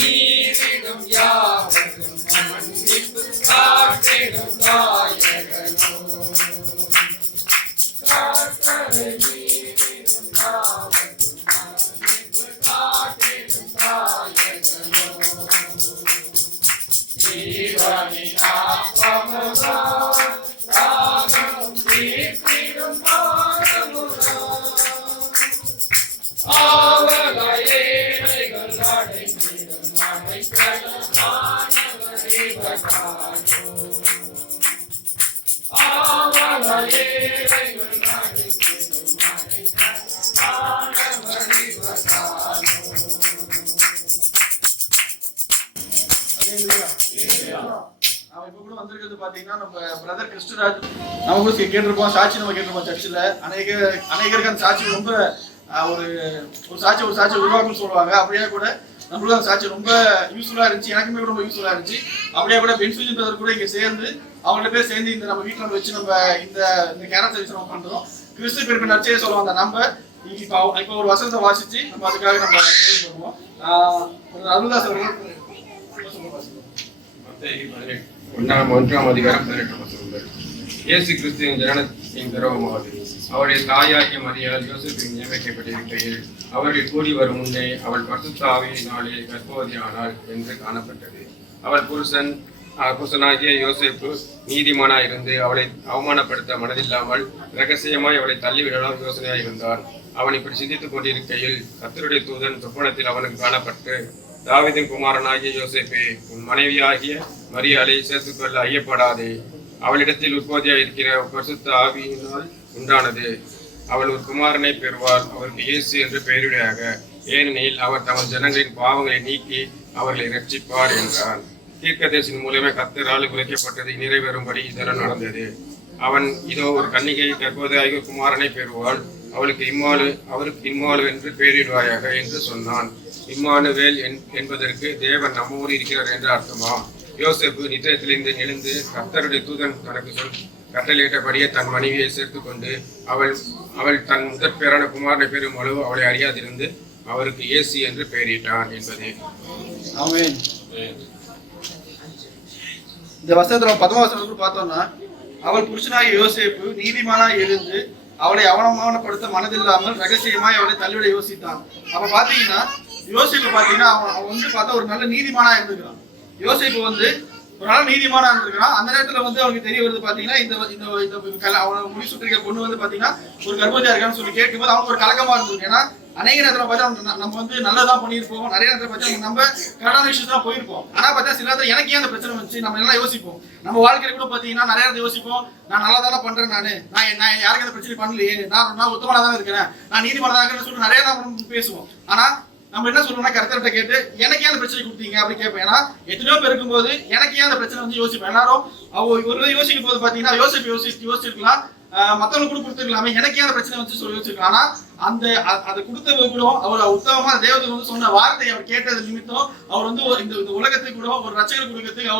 நீரிடும் யாவரும் மன்னிப்பு காட்டிடும் நாயகனோ காட்டலை நீரிடும் யாவரும் மன்னிப்பு காட்டிடும் நாயகனோ ஜீவனின் ஆத்மமுதா ராகம் தீர்த்திடும் மானமுதா ஆவலையே பாத்தீங்கன்னா நம்ம பிரதர் கிறிஸ்துராஜ் நம்ம கூட கேட்டிருப்போம், சாட்சி நம்ம கேட்டிருப்போம். சர்ச்சில் அநேகருக்கு அந்த சாட்சி ரொம்ப ஒரு சாட்சி உருவாக்குன்னு சொல்லுவாங்க. அப்படியே கூட நம்மளும் அந்த சாட்சி ரொம்ப யூஸ்ஃபுல்லா இருந்துச்சு, எனக்குமே ரொம்ப யூஸ்ஃபுல்லா இருந்துச்சு. அப்படியே கூட பென்சுஜன் பிரதர் கூட இங்க சேர்ந்து அவங்கள்ட்ட பேர் சேர்ந்து இந்த நம்ம வீட்டில் வச்சு நம்ம இந்த கேரட் சர்வீஸ் நம்ம பண்றோம். கிறிஸ்து பேர் நச்சே சொல்லுவாங்க. நம்ம இப்போ ஒரு வசனத்தை வாசிச்சு நம்ம அதுக்காக நம்ம பண்ணுவோம். அருள்தாஸ் அவர்கள் 1ஆம் அதிகாரம் 18ஆம் வசனம். இயேசு கிறிஸ்துவின் ஜனனத்தின் கர்வமாவது அவருடைய தாயாகிய மரியாள் யோசேப்பின் நியமிக்கப்பட்டிருக்கையில் அவர்கள் கூடி வரும் முன்னே அவள் பரிசுத்த ஆவியினாலே கர்ப்பவதியானாள் என்று காணப்பட்டது. அவள் புருஷனாகிய யோசேப்பு நீதிமானாய் இருந்து அவளை அவமானப்படுத்த மனதில்லாமல் இரகசியமாய் அவளை தள்ளிவிடலாம் யோசனையாய் இருந்தான். அவன் இப்படி சிந்தித்துக் கொண்டிருக்கையில் கர்த்தருடைய தூதன் சொப்பனத்தில் அவனுக்கு காணப்பட்டு, தாவீதின் குமாரனாகிய யோசேப்பே, உன் மனைவியாகிய மரியாளை சேர்த்துக்கொள்ள ஐயப்படாதே. அவளிடத்தில் உற்பத்தியாக இருக்கிற பரிசுத்த ஆவியினால் உண்டானது. அவள் ஒரு குமாரனை பெறுவாள். அவருக்கு இயேசு என்று பெயரிடையாக, ஏனெனில் அவர் தமது ஜனங்களின் பாவங்களை நீக்கி அவர்களை ரட்சிப்பார் என்றான். தீர்க்கதரிசியின் மூலமே கர்த்தரால் உரைக்கப்பட்டது நிறைவேறும்படி இதெல்லாம் நடந்தது. அவன் இதோ ஒரு கன்னிகை கர்ப்பவதியாகிய குமாரனை பெறுவாள். அவருக்கு இம்மாலு என்று பெயரிடுவாயாக என்று சொன்னான். இம்மானுவேல் என்பதற்கு தேவன் நம்மோடு இருக்கிறார் என்று அர்த்தமாம். யோசேப்பு நித்திரத்திலிருந்து எழுந்து கர்த்தருடைய தூதன் தனக்கு கட்டளையிட்டபடியே தன் மனைவியை சேர்த்து கொண்டு அவள் தன் முதற் பேரான குமாரனை பெறும் அளவு அவளை அறியாதிருந்து அவருக்கு இயேசு என்று பெயரிட்டான் என்பதே. ஆமென். இந்த வசனத்துல 10ஆம் வசனத்துல பார்த்தோம்னா, அவள் புருஷனாகிய யோசேப்பு நீதிமானாய் எழுந்து அவளை அவமானப்படுத்த மனதில்லாமல் ரகசியமாய் அவளை தள்ளிவிட யோசித்தான். அப்ப பாத்தீங்கன்னா யோசேப்பு பாத்தீங்கன்னா அவன் பார்த்தா ஒரு நல்ல நீதிமானா இருந்திருக்கிறான். யோசேப்பு ஒரு நாள் நீதிமானா இருந்திருக்கிறான். அந்த நேரத்துல அவனுக்கு தெரிய வருது பாத்தீங்கன்னா இந்த அவனை முடிச்சுட்டு பொண்ணு பாத்தீங்கன்னா ஒரு கர்ப்பவதியா இருக்கான்னு சொல்லி கேட்கும்போது அவனுக்கு ஒரு கலக்கமா இருந்தது. ஏன்னா அநேக நேரத்துல பார்த்தா நம்ம நல்லதான் பண்ணியிருப்போம், நிறைய நேரத்துல பார்த்தா நம்ம கரெக்டான விஷயம் தான் போயிருப்போம். ஆனா பார்த்தா சில நேரத்தில் எனக்கு ஏன் அந்த பிரச்சனை வந்துச்சு நம்ம எல்லாம் யோசிப்போம். நம்ம வாழ்க்கையில கூட பாத்தீங்கன்னா நிறைய நேரத்தை யோசிப்போம், நான் நல்லா தானே பண்றேன், நான் யாருக்கு அந்த பிரச்சனை பண்ணலையே, நான் உத்தமனா தான் இருக்கிறேன், நான் நீதிமன்றம் தான் இருக்கிறேன்னு சொல்லிட்டு நிறைய நம்ம பேசுவோம். ஆனா நம்ம என்ன சொல்றோம்னா கர்த்தர்கிட்ட கேட்டு எனக்கு ஏன் அந்த பிரச்சனை கொடுத்தீங்க அப்படி கேட்பேன். ஏன்னா எத்தனையோ பேர் இருக்கும்போது எனக்கு ஏன் அந்த பிரச்சனை யோசிப்பேன். எல்லாரும் ஒரு யோசிக்கும் போது பாத்தீங்கன்னா யோசிச்சிருக்கலாம், மத்தவங்களுக்கு கூட கொடுத்துருக்கலாமே, எனக்கு ஏன் அந்த பிரச்சனை வந்து சொல்லி யோசிச்சிருக்கலாம். ஆனா அதை கொடுத்தது கூட அவர் உத்தமமா தேவதை சொன்ன வார்த்தையை அவர் கேட்டது நிமித்தம் அவர் இந்த உலகத்துக்கு கூட ஒரு ரட்சகர் கொடுக்கறதுக்கு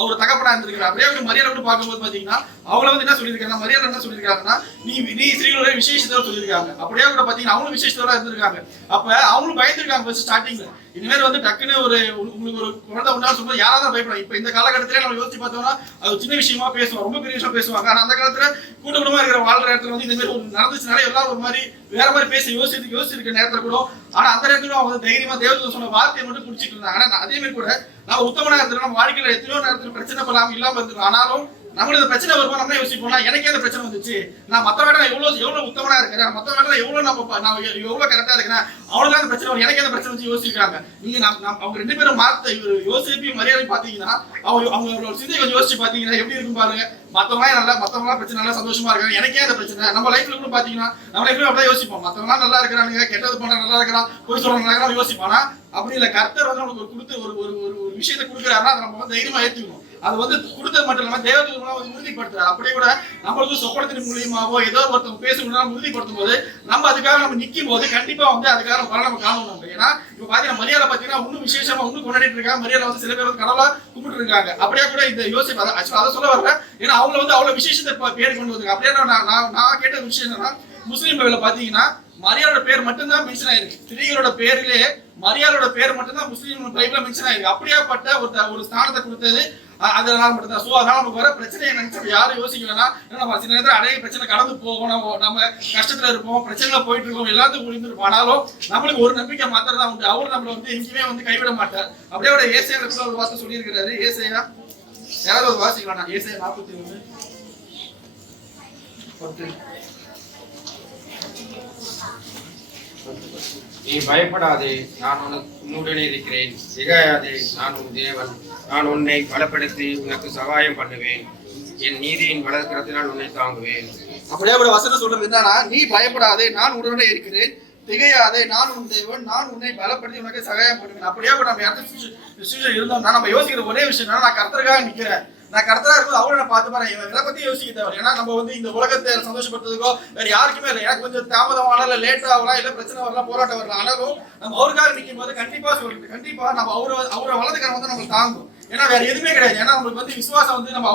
அவர் தகப்பனா இருந்திருக்கிறார். அப்படியே ஒரு மரியாதை கூட பார்க்கும்போது பாத்தீங்கன்னா அவங்கள என்ன சொல்லியிருக்காங்க, மரியாதை என்ன சொல்லியிருக்காங்கன்னா நீ ஸ்ரீகளோட விசேஷத்தோட சொல்லியிருக்காங்க. அப்படியே கூட பாத்தீங்கன்னா அவங்களும் விசேஷத்தோட இருந்திருக்காங்க. அப்ப அவங்களும் பயந்துருக்காங்க ஸ்டார்டிங்ல. இனிமேல் டக்குன்னு உங்களுக்கு ஒரு குழந்தை உண்டாலும் சொல்லும்போது யாராவது பயப்படும். இப்ப இந்த காலகட்டத்திலே நம்ம யோசிச்சு பார்த்தோம்னா அது சின்ன விஷயமா பேசுவோம், ரொம்ப பெரிய விஷயம் பேசுவாங்க. ஆனா அந்த காலத்துல கூட்டமா இருக்கிற வாழ்ற இடத்துல இந்த மாதிரி ஒரு நடந்துச்சுனாலே எல்லாரும் ஒரு மாதிரி வேற மாதிரி பேசி யோசிச்சிருக்க நேரத்துல கூட. ஆனா அந்த நேரத்துல அவங்க தைரியமா தேவதூதன் சொன்ன வார்த்தையை மட்டும் குடிச்சிட்டு இருந்தாங்க. ஆனா அதே மாதிரி கூட நான் உத்தமனா இருந்தோம், நம்ம வாழ்க்கையில எத்தனையோ நேரத்துல பிரச்சனை பண்ணாம இல்லாம இருந்திருக்கோம். ஆனாலும் நம்மளுக்கு இந்த பிரச்சனை வருமா நம்ம யோசிப்போம்னா எனக்கே அந்த பிரச்சனை வந்துச்சு, நான் மற்ற வேலை எவ்வளவு உத்தமனா இருக்கிறேன், மற்ற வேலை எவ்வளவு நான் எவ்வளவு கரெக்டா இருக்கிறேன், அவங்களுக்கு அந்த பிரச்சனை எனக்கே அந்த பிரச்சனை வச்சு யோசிக்கிறாங்க. நீங்க அவங்க 2 பேரும் யோசிப்பையும் மரியாதை பாத்தீங்கன்னா அவங்க சிந்தை கொஞ்சம் யோசிச்சு பாத்தீங்கன்னா எப்படி இருக்கும் பாருங்க. மத்தவங்க பிரச்சனை நல்லா சந்தோஷமா இருக்காங்க, எனக்கே அந்த பிரச்சனை. நம்ம லைஃப்ல கூட பாத்தீங்கன்னா நம்ம லைஃப்ல அப்படியே யோசிப்போம், மத்தவங்க நல்லா இருக்கிறாங்க, கெட்டது பண்ற நல்லா இருக்கிறான், போய் சொல்றாங்க நல்லா யோசிப்பானா. அப்படி இல்ல, கர்த்தர் நமக்கு கொடுத்து ஒரு விஷயத்தை கொடுக்குறாருன்னா அதை நம்ம தைரியமா ஏற்றுக்கணும். அது வந்து கொடுத்தது மட்டும் இல்லாம தேவதூதன் மூலமா வந்து உறுதிப்படுத்துறாரு. அப்படியே கூட நம்மளுக்கு சொப்பனத்தின் மூலியமாவோ ஏதோ ஒருத்தவங்க பேசணும்னா உறுதிப்படுத்தும் போது நம்ம அதுக்காக நம்ம நிற்கும் போது கண்டிப்பா வந்து அதுக்காக பலன் நம்ம காணணும் நம்ம. ஏன்னா இப்ப பாத்தீங்கன்னா மரியாதை பாத்தீங்கன்னா இன்னும் விசேஷமா இன்னும் கொண்டாடிட்டு இருக்காங்க. மரியாதை வந்து சில பேர் வந்து கடவுளா கும்பிட்டு இருக்காங்க. அப்படியே கூட இந்த யோசிப்பு அதை சொல்ல வரல. ஏன்னா அவங்க வந்து அவ்வளவு விசேஷத்தை பேர் கொண்டு வந்தாங்க. அப்படியே நான் கேட்ட விஷயம் என்னன்னா, முஸ்லீம் பைபிள்ல பாத்தீங்கன்னா மரியாதையோட பேர் மட்டும்தான் மென்ஷன் ஆயிருக்கு. ஸ்திரீகளோட பேரிலே மரியாதையோட பேர் மட்டும்தான் முஸ்லீம் பைபிள்ல மென்ஷன் ஆயிருக்கு. அப்படியாப்பட்ட ஒரு ஸ்தானத்தை கொடுத்தது அதனால மட்டும்தான். சோ அதனால நமக்கு வர பிரச்சனையை நினைச்சு யாரும் யோசிக்கலன்னா, நம்ம சில நேரத்தில் அநேக பிரச்சனை கடந்து போவோம், நம்ம கஷ்டத்துல இருப்போம், பிரச்சனைல போயிட்டு இருக்கோம், எல்லாத்துக்கும் முடிந்திருப்போம். ஆனாலும் நம்மளுக்கு ஒரு நம்பிக்கை மாத்திரம் தான் உண்டு. அவரு நம்மள வந்து எங்கேயுமே வந்து கைவிட மாட்டார். அப்படியே ஒரு ஏசாயால கூட ஒரு வார்த்தை சொல்லியிருக்கிறாரு. ஏசாயா யாராவது ஒரு வாசிக்கலாம். ஏசாயா 41:10. நீ பயப்படாதே, நான் உன்னுடனே இருக்கிறேன். திகையாதே, நான் உன் தேவன். நான் உன்னை பலப்படுத்தி உனக்கு சகாயம் பண்ணுவேன். என் நீதியின் வலதுகரத்தினால் உன்னை தாங்குவேன். அப்படியே ஒரு வசனம் சொல்றது என்னன்னா, நீ பயப்படாதே, நான் உடனே இருக்கிறேன். திகையாதே, நான் உன் தேவன். நான் உன்னை பலப்படுத்தி உனக்கு சகாயம் பண்ணுவேன். அப்படியே நம்ம இடத்துல இருந்தோம்னா நம்ம யோசிக்கிற ஒரே விஷயம் என்னன்னா, நான் கர்த்தருக்காக நிக்கிறேன். நான் கர்த்தரா இருக்கும் அவரை நான் பார்த்து பாரு. இதை பத்தி யோசிக்க தேவை. ஏன்னா நம்ம வந்து இந்த உலகத்தை சந்தோஷப்படுறதுக்கோ வேற யாருக்குமே இல்லை. எனக்கு கொஞ்சம் தாமதமான இல்ல லேட் ஆகலாம், இல்ல பிரச்சனை வரலாம், போராட்டம் வரலாம். ஆனாலும் நம்ம அவருக்காக நிற்கும் போது கண்டிப்பா சொல்றது கண்டிப்பா நம்ம அவரை வலதுக்கரம் வந்து நம்ம தாங்கும். ஏன்னா வேற எதுவுமே கிடையாது. ஏன்னா நம்மளுக்கு வந்து விசுவாசம் வந்து நம்ம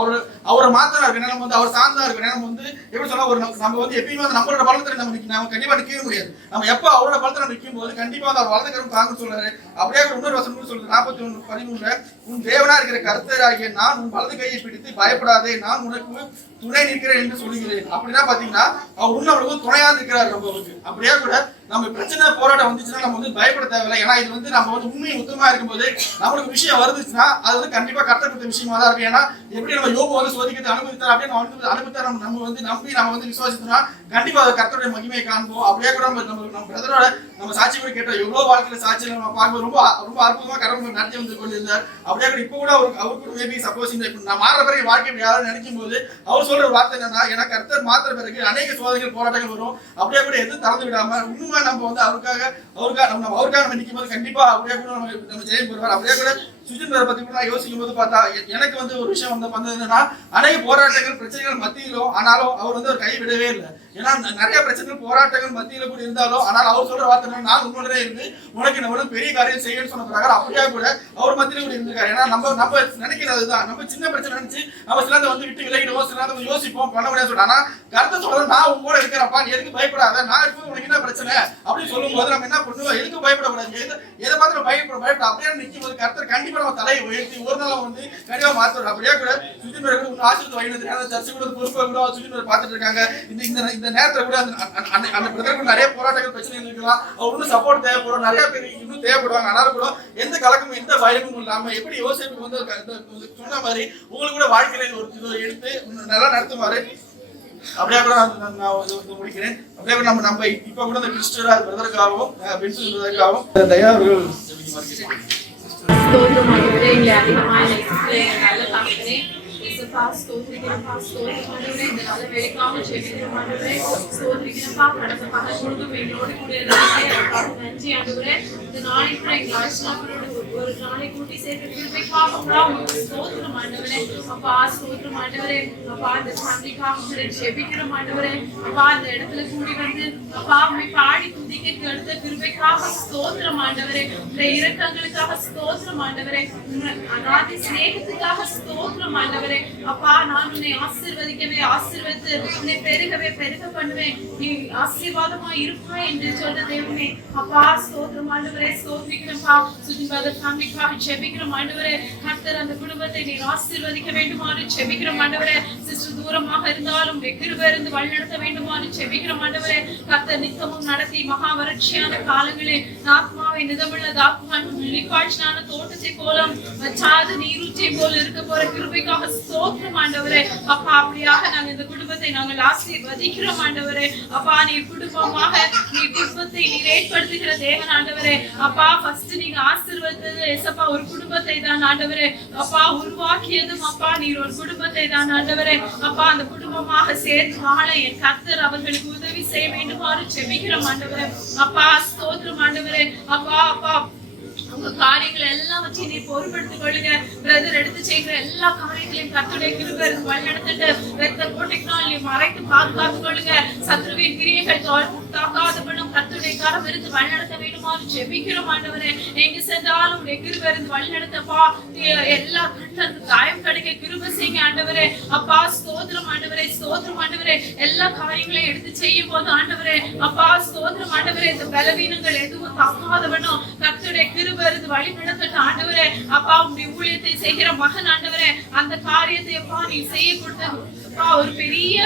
அவரை மாத்திரம் இருக்கு. நம்ம வந்து அவர் சார்ந்தா இருக்கு. நம்ம வந்து எப்படி சொன்னா நம்ம வந்து எப்பயுமே வந்து நம்மளோட பலத்துல நம்ம கண்டிப்பா நிற்கவே முடியாது. நம்ம எப்ப அவரோட பலத்துல நிற்கும் போது கண்டிப்பா வந்து அவர் வலதுக்கரம் தாங்க சொல்றாரு. அப்படியே இன்னொரு வசனம் சொல்றது 41:13, உன் தேவனா இருக்கிற கர்த்தராகிய நான் உன் வலது கையை பிடித்து பயப்படாதே, நான் உனக்கு துணை நிற்கிறேன் என்று சொல்லுகிறேன். அப்படின்னா பாத்தீங்கன்னா அவர் உன்னவர்களுக்கும் துணையா இருக்கிறார் நம்மளுக்கு. அப்படியே கூட நம்ம பிரச்சனை போராட்டம் வந்துச்சுன்னா நம்ம வந்து பயப்பட தேவையில்லை. ஏன்னா இது வந்து நம்ம வந்து உண்மை உத்தமா இருக்கும்போது நம்மளுக்கு விஷயம் வருதுச்சுன்னா அது வந்து கண்டிப்பா கர்த்தர் விஷயமா தான் இருக்கு. ஏன்னா எப்படி நம்ம யோபு வந்து சோதிக்கிறது அனுமதித்தார், அப்படியே அனுமதித்தார் நம்ம வந்து நம்பி நம்ம வந்து விசுவாசித்தோம்னா கண்டிப்பா அது கர்த்தருடைய மகிமையை காண்போம். அப்படியே கூட நம்ம பிரதரோட நம்ம சாட்சி கூட கேட்டோம். எவ்வளவு வாழ்க்கையில சாட்சியில நம்ம பார்க்கும்போது ரொம்ப ரொம்ப அற்புதமா கடவுள் நடத்தி வந்து கொண்டிருந்தார். அப்படியே கூட இப்ப கூட அவர் கூட மேபி சப்போஸ் நான் மாற பிறகு வாழ்க்கை யாரும் நினைக்கும் போது அவர் சொல்ற ஒரு வார்த்தை என்னன்னா, ஏன்னா கர்த்தர் மாத்திர பிறகு அநேக சோதனைகள் போராட்டங்கள் வரும். அப்படியே கூட எதுவும் திறந்து விடாம உண்மை நம்ம வந்து அவருக்காக நிற்கும் போது கண்டிப்பா அப்படியே கூட நம்ம ஜெயம் பெறுவார். அப்படியே கூட சுஜிந்தரை பத்தி கூட நான் யோசிக்கும் போது பார்த்தா எனக்கு வந்து ஒரு விஷயம் வந்து வந்ததுன்னா, அநேக போராட்டங்கள் பிரச்சனைகள் மத்தியிலும் ஆனாலும் அவர் வந்து ஒரு கை விடவே இல்லை. ஏன்னா நிறைய பிரச்சனைகள் போராட்டங்கள் மத்தியில கூட இருந்தாலும் ஆனால் அவர் சொல்ற வார்த்தை நான் உன்னோடனே இருந்து உனக்கு நம்ம பெரிய காரியம் செய்யணும்னு சொன்ன பிரகாரம் அப்படியே கூட அவர் மத்தியில கூட இருந்திருக்காரு. ஏன்னா நம்ம நினைக்கிறதுதான் நம்ம சின்ன பிரச்சனை நினைச்சு நம்ம சில வந்து விட்டு விலகிடுவோம், சில யோசிப்போம், பண்ண முடியாது சொல்றோம். ஆனா கருத்தை சொல்றது நான் உங்க கூட இருக்கிறப்பா, நீ எதுக்கு பயப்படாத, நான் இருக்கும் உனக்கு என்ன பிரச்சனை அப்படின்னு சொல்லும் போது நம்ம என்ன பண்ணுவோம், எதுக்கு பயப்படக்கூடாது, எதை பார்த்து பயப்பட அப்படியே நிற்கும் போது கருத்தை கண்டிப்பா நம்ம தலையை உயர்த்தி ஒரு நாள் வந்து கண்டிப்பா மாத்துறோம். அப்படியே கூட சுஜின் ஆசிரியர் வைணது சர்ச்சை கூட பொறுப்பை கூட சுஜின் பார்த்துட்டு இருக்காங்க. இந்த நேரத்துல கூட அந்த பிரதருக்கு நிறைய போராட்டங்கள் பிரச்சனைகள் இருக்கலாம். அவர் இன்னும் சப்போர்ட் தேவைப்படும், நிறைய பேர் இன்னும் தேவைப்படுவாங்க. ஆனாலும் கூட எந்த கலக்கமும் எந்த பயமும் இல்லாம எப்படி யோசிப்பு வந்து சொன்ன மாதிரி உங்களுக்கு கூட வாழ்க்கையில ஒரு எடுத்து நல்லா நடத்துமாறு அப்படியே கூட நான் முடிக்கிறேன். அப்படியே கூட நம்ம இப்ப கூட இந்த கிறிஸ்டரா பிரதருக்காகவும் பென்சுக்காகவும் தயா அவர்கள் ஒரு நாளை கூட்டி சேர்த்து கிருபைக்காக ஸ்தோத்திரம் ஆண்டவரே. அப்பா ஸ்தோத்திரம் ஆண்டவரே. அப்பா இந்த ஃபேமிலிக்காக ஜெபிக்கிறோம் ஆண்டவரே. அப்பா இந்த இடத்துல கூடி வந்து அப்பா உம்மை பாடி துதிக்க எடுத்த கிருபைக்காக ஸ்தோத்திரம் ஆண்டவரே. உம்முடைய இரக்கங்களுக்காக ஸ்தோத்திரம் ஆண்டவரே. அநாதி சிநேகத்துக்காக ஸ்தோத்திரம் ஆண்டவரே. அப்பா நான் உன்னை ஆசீர்வதிக்கவே ஆசீர்வதித்து உன்னை பெருகவே பெருக பண்ணுவேன், நீ ஆசீர்வாதமா இருப்பாய் என்று சொல்ற தேவனே. அப்பா ஸ்தோத்திரம் ஆண்டவரே. ஸ்தோத்திரிக்கிறோம்ப்பா. சுஜிபாத ஃபேமிலிக்காக ஜெபிக்கிறோம் ஆண்டவரே. கர்த்தர் அந்த குடும்பத்தை நீர் ஆசீர்வதிக்க வேண்டுமாறு ஜெபிக்கிறோம் ஆண்டவரே. சிஸ்டர் தூரமாக இருந்தாலும் கிருபை இருந்து வழிநடத்த வேண்டுமாறு ஜெபிக்கிறோம் ஆண்டவரே. கர்த்தர் நித்தமும் நடத்தி மகா வறட்சியான காலங்களில் ஆத்மாவை நிதமுள்ள தாக்குவான் வெளிப்பாழ்ச்சியான தோட்டத்தை போலும் வச்சாத நீரூற்றை போல இருக்க போற கிருபைக்காக ஸ்தோத்திரம் ஆண்டவரே. அப்பா அப்படியாக நாங்கள் இந்த குடும்பத்தை நாங்கள் ஆசீர்வதிக்கிறோம் ஆண்டவரே. அப்பா நீர் குடும்பமாக நீர் குடும்பத்தை நீர் ஏற்படுத்துகிற தேவன் ஆண்டவரே. அப்பா ஃபர்ஸ்ட் நீங்க ஆசீர்வதித்தது ஏசப்பா ஒரு குடும்பத்தை தான் ஆண்டவரே. அப்பா உருவாக்கியதும் அப்பா நீர் ஒரு குடும்பத்தை தான் ஆண்டவரே. அப்பா அந்த குடும்பமாக சேர்த்து வாழ என் கர்த்தர் அவர்களுக்கு உதவி செய்ய வேண்டுமாறு ஜெபிக்கிறோம் ஆண்டவரே. அப்பா ஸ்தோத்திரம் ஆண்டவரே. அப்பா அப்பா உங்க காரியங்களை எல்லாவற்றையும் நீ பொறுப்படுத்திக் கொள்ளுங்க. பிரதர் எடுத்து செய்கிற எல்லா காரியங்களையும் கர்த்தருடைய கிருபை இருந்து வழிநடத்திட்டு ரத்த கோட்டைக்குள் நீ மறைத்து பாதுகாத்துக் கொள்ளுங்க. சத்ருவின் கிரியைகள் தாக்காதபடியும் கர்த்தருடைய கரம் இருந்து வழிநடத்த வேண்டுமாறு ஜெபிக்கிறோம் ஆண்டவரே. எங்க சென்றாலும் உடைய கிருபை இருந்து வழிநடத்தப்பா. எல்லா கண்ணிலிருந்து காயம் கிடைக்க கிருபை செய்யுங்க ஆண்டவரே. அப்பா ஸ்தோத்திரம் ஆண்டவரே, ஸ்தோத்திரம் ஆண்டவரே. எல்லா காரியங்களையும் எடுத்து செய்யும் போது ஆண்டவரே அப்பா ஸ்தோத்திரம் ஆண்டவரே. இந்த பலவீனங்கள் எதுவும் தாக்காதவனும் கர்த்தருடைய கிருபை இருந்து வழி நடத்தட்டும் ஆண்டவரே. அப்பா உங்களுடைய ஊழியத்தை செய்கிற மகன் ஆண்டவரே, அந்த காரியத்தை அப்பா நீ செய்ய கொடுத்த ஒரு பெரிய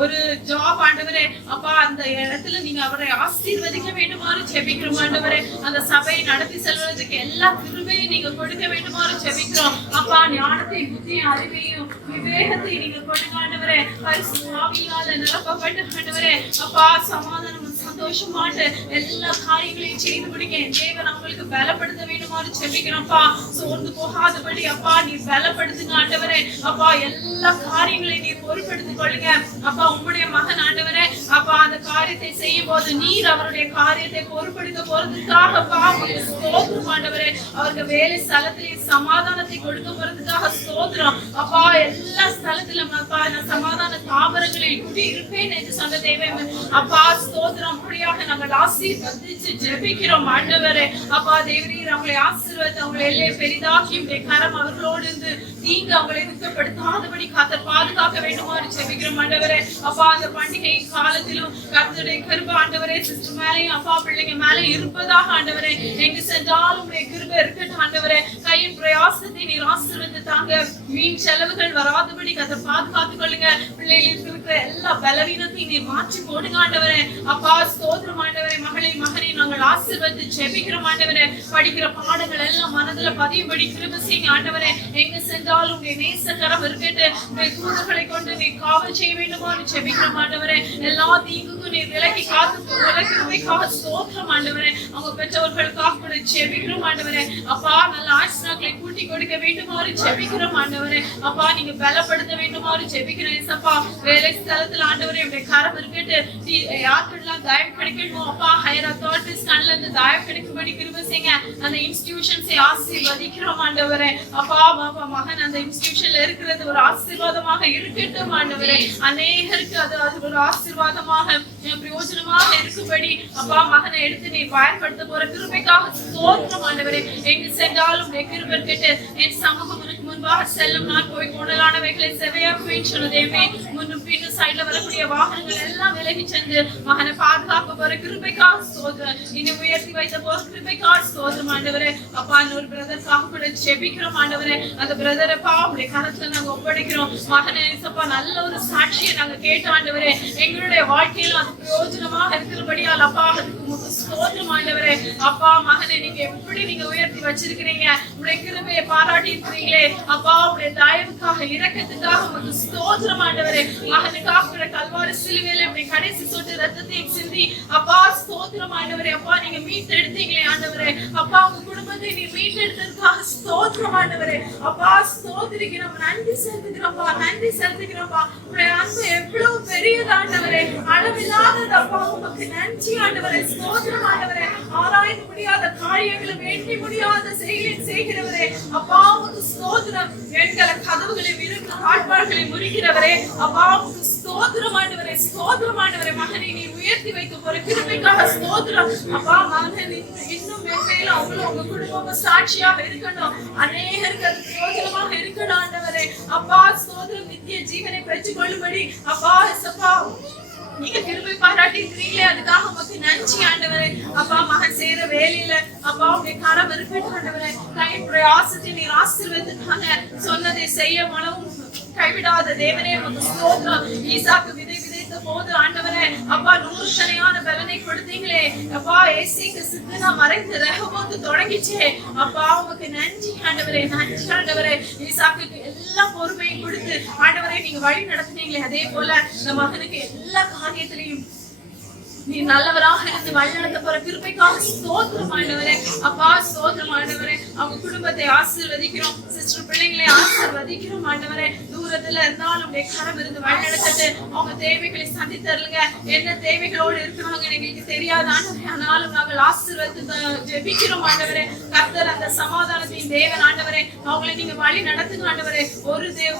ஒரு ஜாப் ஆண்டவரே. அப்பா அந்த இடத்துல நீங்க அவரை ஆசீர்வதிக்க வேண்டுமாறு ஜெபிக்கிறோம் ஆண்டவரே. அந்த சபையை நடத்தி செல்வதற்கு எல்லா கிருபையும் நீங்க கொடுக்க வேண்டுமாறு ஜெபிக்கிறோம். அப்பா ஞானத்தை புத்தியும் அறிவையும் விவேகத்தை நீங்க கொடுங்க ஆண்டவரே. பரிசுத்த ஆவியால நிரப்பப்பட்டு ஆண்டவரே அப்பா சமாதானம் சந்தோஷமாட்டு எல்லா காரியங்களையும் செய்து முடிக்க என் தேவன் அவங்களுக்கு பலப்படுத்த வேண்டுமாறு ஜெபிக்கிறோம்ப்பா. சோர்ந்து போகாதபடி அப்பா நீ பலப்படுத்துங்க ஆண்டவரே. அப்பா எல்லா காரியங்களையும் நீ பொறுப்படுத்திக் கொள்ளுங்க அப்பா. உங்களுடைய மகன் ஆண்டவரே அப்பா அந்த காரியத்தை செய்யும் போது நீர் அவருடைய காரியத்தை பொறுப்படுத்த போறதுக்காக ஸ்தோத்திரம் ஆண்டவரே. அவருக்கு வேலை ஸ்தலத்திலே சமாதானத்தை கொடுக்க போறதுக்காக ஸ்தோத்திரம் அப்பா. எல்லா ஸ்தலத்திலும் அப்பா சமாதான தாவரங்களில் குடி இருப்பேன் என்று சொன்ன தெய்வம் அப்பா ஸ்தோத்திரம். அப்படியாக நாங்கள் ஆசீர்வதிச்சு ஜெபிக்கிறோம் ஆண்டவரே. அப்பா தேவரீர் அவங்களை ஆசீர்வதித்து அவங்களை எல்லையை பெரிதாக்கி உடைய கரம் அவர்களோடு இருந்து நீங்க அவங்களை துக்கப்படுத்தாதபடி கர்த்தர் பாதுகாக்க வேண்டுமாறு ஜெபிக்கிறோம் ஆண்டவரே. அப்பா அந்த பண்டிகை காலத்திலும் கர்த்தருடைய கிருபை ஆண்டவரே சிஸ்டர் மேலேயும் அப்பா பிள்ளைங்க மேலே இருப்பதாக ஆண்டவரே. எங்க சென்றாலும் உடைய கிருபை இருக்கட்டும் ஆண்டவரே. கையின் பிரயாசத்தை நீர் ஆசீர்வதித்து தாங்க. வீண் செலவுகள் வராதபடி கர்த்தர் பாதுகாத்துக் கொள்ளுங்க. பிள்ளைகளுக்கு இருக்கிற எல்லா பலவீனத்தையும் நீர் மாற்றி போடுங்க ஆண்டவரே. அப்பா ஸ்தோத்திரம் ஆண்டவரே. மகனை நாங்கள் ஆசீர்வதித்து ஜெபிக்கிறோம் ஆண்டவரே. படிக்கிற பாடங்கள் எல்லாம் மனதுல பதியும்படி கிருபை செய்யுங்க ஆண்டவரே. எங்க சென்றாலும் உடைய நேசக்கரம் இருக்கட்டு. உடைய தூதர்களை கொண்டு நீ காவல் செய்ய வேண்டுமாறு ஜெபிக்கிறோம் ஆண்டவரே. எல்லா தீங்குக்கும் நீர் விலக்கி காத்து கிருபைக்காக ஸ்தோத்திரம் ஆண்டவரே. அவங்க பெற்றோர்களுக்காக கூட ஜெபிக்கிறோம் ஆண்டவரே. அப்பா நல்ல ஆசீர்வாதங்களை கூட்டி கொடுக்க வேண்டுமாறு ஜெபிக்கிறோம் ஆண்டவரே. அப்பா நீங்க பலப்படுத்த வேண்டுமாறு ஜெபிக்கிறேன் ஏசப்பா. வேலை ஸ்தலத்துல ஆண்டவரே உடைய கரம் இருக்கட்டு. யாருக்கெல்லாம் தயவு கிடைக்கணும் அப்பா ஹையர் அத்தாரிட்டிஸ் கண்ணில் இருந்து தயவு கிடைக்கும்படி கிருபை செய்யுங்க. அந்த இன்ஸ்டிடியூஷன்ஸை ஆசீர்வதிக்கிறோம் ஆண்டவரே. அப்பா பாப்பா மகன் அந்த இன்ஸ்டிடியூஷன்ல இருக்கிறது ஒரு ஆசீர்வாதமாக இருக்கட்டும் ஆண்டவரே. அநேகருக்கு அது ஒரு ஆசீர்வாதமாக பிரயோஜனமாக இருக்கும்படி அப்பா மகனை எடுத்து நீ பயன்படுத்த போற கிருபைக்காக ஸ்தோத்திரம் ஆண்டவரே. எங்கு சென்றாலும் கிருபை இருக்கட்டு. என் சமூகம் முன்பாக செல்லும் நான் போய் கோணலானவைகளை செவையாக்குவேன் சொன்னதேமே. முன்னும் பின்னும் சைட்ல வரக்கூடிய வாகனங்கள் எல்லாம் விலகி சென்று மகனை பாதுகாக்க போற கிருபைக்காக ஸ்தோத்திரம். இனி உயர்த்தி வைத்த போற கிருபைக்காக ஸ்தோத்திரம் ஆண்டவரே. அப்பா இன்னொரு பிரதருக்காக கூட ஜெபிக்கிறோம் ஆண்டவரே. அந்த பிரதரை உடைய கரத்துல நாங்க ஒப்படைக்கிறோம். மகனை அப்பா நல்ல ஒரு சாட்சியை நாங்க கேட்ட ஆண்டவரே. எங்களுடைய வாழ்க்கையில அது பிரயோஜனமாக இருக்கிறபடியால் அப்பா அதுக்கு ஸ்தோத்திரம் ஆண்டவரே. அப்பா மகனை நீங்க எப்படி நீங்க உயர்த்தி வச்சிருக்கிறீங்க. உடைய கிருபையை பாராட்டி இருக்கிறீங்களே அப்பா. உடைய தயவுக்காக இரக்கத்துக்காக உங்களுக்கு ஸ்தோத்திரம் ஆண்டவரே. மகனுக்காக கல்வாரி சிலுவையில இப்படி கடைசி சொட்டு ரத்தத்தையும் சிந்தி அப்பா ஸ்தோத்திரம் ஆண்டவரே. அப்பா நீங்க மீட்டெடுத்தீங்களே ஆண்டவரே. அப்பா உங்க குடும்பத்தை நீ மீட்டெடுத்ததுக்காக ஸ்தோத்திரம் ஆண்டவரே. அப்பா ஸ்தோத்திரிக்கிறோம், நன்றி செலுத்துகிறோம்ப்பா, நன்றி செலுத்துகிறோம்ப்பா. உடைய அன்பு எவ்வளவு பெரியது ஆண்டவரே, அளவில்லாதது அப்பா. உமக்கு நன்றி ஆண்டவரே, ஸ்தோத்திரம் ஆண்டவரே. ஆராய்ந்து முடியாத காரியங்களை வேண்டி முடியாத செய்கிறவரே அப்பா உமக்கு ஸ்தோத்திரம். எண்களை கதவுகளை விரும்பி காட்பாடுகளை முறிக்கிறவரே அப்பா உமக்கு ஸ்தோத்திரம் ஆண்டவரே, ஸ்தோத்திரம் ஆண்டவரே. மகனை நீ உயர்த்தி வைக்க போற கிருபைக்காக ஸ்தோத்திரம் அப்பா. மகன் இன்னும் மென்மேலும் அவங்களும் உங்க குடும்பம் சாட்சியாக இருக்கட்டும். அநேகருக்கு அது பிரயோஜனமாக இருக்கணும் ஆண்டவரே. அப்பா ஸ்தோத்திரம். நித்திய ஜீவனை பெற்றுக் கொள்ளும்படி அப்பா எசப்பா நீங்க கிருபை பாராட்டி இருக்கிறீங்களே அதுக்காக உமக்கு நன்றி ஆண்டவரே. அப்பா மகன் செய்யற வேலையில அப்பா உடைய கரம் இருக்கட்டும் ஆண்டவரே. கை பிரயாசத்தை நீர் ஆசீர்வதித்தாங்க. சொன்னதை செய்ய மனமும் கைவிடாத தேவனே உமக்கு ஸ்தோத்திரம். ஈசாக்கு விதை விதைத்த போது ஆண்டவரே அப்பா 100 தனையான பலனை கொடுத்தீங்களே அப்பா. ஏசிக்கு சித்தனா மறைந்து ரெகோபோத்து தொடங்கிச்சே அப்பா உமக்கு நன்றி ஆண்டவரே, நன்றி ஆண்டவரே. ஈசாக்குக்கு எல்லா பொறுமையும் கொடுத்து ஆண்டவரே நீங்க வழி நடத்தினீங்களே அதே போல இந்த மகனுக்கு எல்லா காரியத்திலையும் நீ நல்லவராக இருந்து வழிநடத்த போற கிருபைக்காக ஸ்தோத்திரம் ஆண்டவரே. அப்பா ஸ்தோத்திரம் ஆண்டவரே. அவங்க குடும்பத்தை ஆசீர்வதிக்கிறோம். சிஸ்டர் பிள்ளைங்களை ஆசீர்வதிக்கிறோம் ஆண்டவரே. தூரத்துல இருந்தாலும் உடைய கரம் இருந்து வழிநடத்தட்டு அவங்க தேவைகளை சந்தித்தருங்க. என்ன தேவைகளோடு இருக்கிறாங்க எங்களுக்கு தெரியாது ஆண்டவரே, ஆனாலும் நாங்கள் ஆசீர்வதித்து ஜெபிக்கிறோம் ஆண்டவரே. கர்த்தர் அந்த சமாதானத்தின் தேவன் ஆண்டவரே, அவங்களை நீங்க வழி நடத்துங்க ஆண்டவரே.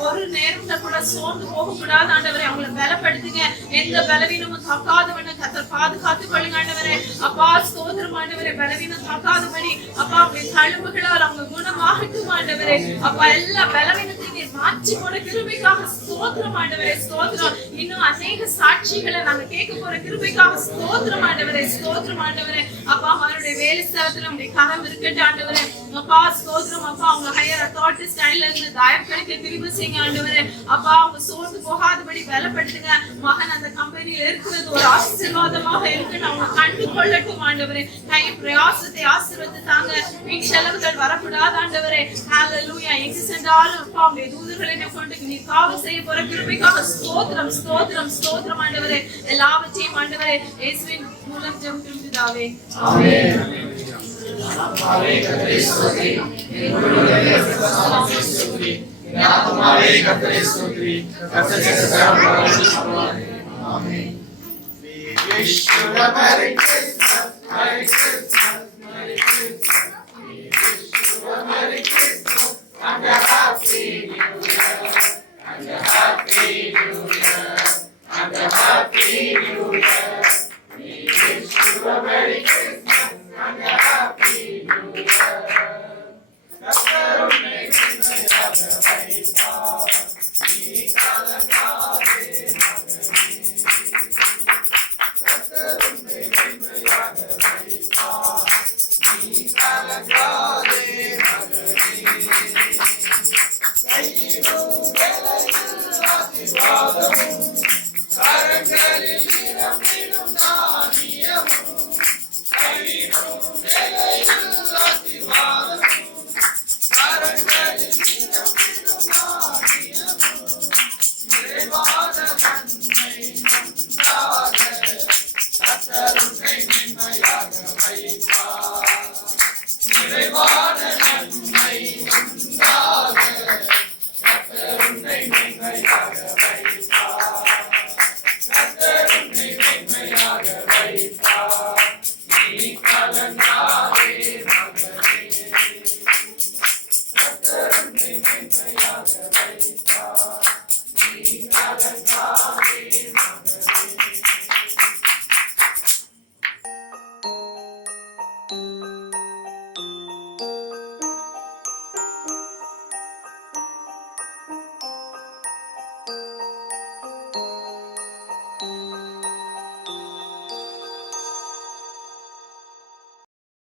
ஒரு நேரத்துல கூட சோர்ந்து போக கூடாது ஆண்டவரே, அவங்களை பலப்படுத்துங்க. எந்த பலவீனமும் தாக்காதவன கர்த்தர் பாதுகாத்துக் கொள்ளுங்க ஆண்டவரே. அப்பா ஸ்தோத்திரம் ஆண்டவரே, பலவீனம் தாக்காதபடி அப்பா உங்களுடைய தழும்புகளால் அவங்க குணமாகட்டும் ஆண்டவரே. அப்பா எல்லா பலவீனத்தையும் மாற்றி போட கிருபைக்காக ஸ்தோத்திரம் ஆண்டவரே, ஸ்தோத்திரம். இன்னும் அநேக சாட்சிகளை நாங்க கேட்க போற கிருபைக்காக ஸ்தோத்திரம் ஆண்டவரே, ஸ்தோத்திரம் ஆண்டவரே. அப்பா அவருடைய வேலை ஸ்தலத்துல உங்களுடைய கரம் இருக்கட்டும் ஆண்டவரே. அப்பா ஸ்தோத்திரம். அப்பா அவங்க ஹையர் அத்தாரிட்டி ஸ்டைல்ல இருந்து தயவு கிடைக்க கிருபை செய்யுங்க ஆண்டவரே. அப்பா அவங்க சோர்ந்து போகாதபடி பலப்படுத்துங்க. மகன் அந்த கம்பெனியில இருக்கிறது ஒரு ஆசீர்வாதமாக இருக்குன்னு அவங்க கண்டு கொள்ளட்டும் ஆண்டவரே. கை பிரயாசத்தை ஆசீர்வதித்து தாங்க. வீண் செலவுகள் வரக்கூடாது ஆண்டவரே. ஹalleluya. எங்க சென்றாலும் அப்பா உங்களுடைய தூதர்களை கொண்டு நீ காவல் செய்ய போற கிருபைக்காக ஸ்தோத்திரம், ஸ்தோத்திரம், ஸ்தோத்திரம் ஆண்டவரே. எல்லாவற்றையும் ஆண்டவரே இயேசுவின் மூலம் ஜெபிக்கிறோம் பிதாவே. ஆமென். ஆமென். கர்த்தரே ஸ்தோத்திரி. ஆமென். கர்த்தரே ஸ்தோத்திரி. கர்த்தரே ஸ்தோத்திரி. ஆமென். We wish you a Merry Christmas, Merry Christmas, Merry Christmas. We wish you a Merry Christmas and a Happy New Year, and a Happy New Year, and a Happy New Year. We wish you a Merry Christmas and a Happy New Year. கர்த்தருன்னை கிருபையாக வைத்தார், நீ கலங்காதே மகனே. கர்த்தருன்னை கிருபையாக வைத்தார், நீ கலங்காதே மகனே. கையிலும் வேலையில் ஆசீர்வாதமும், கரங்களில் நிரம்பி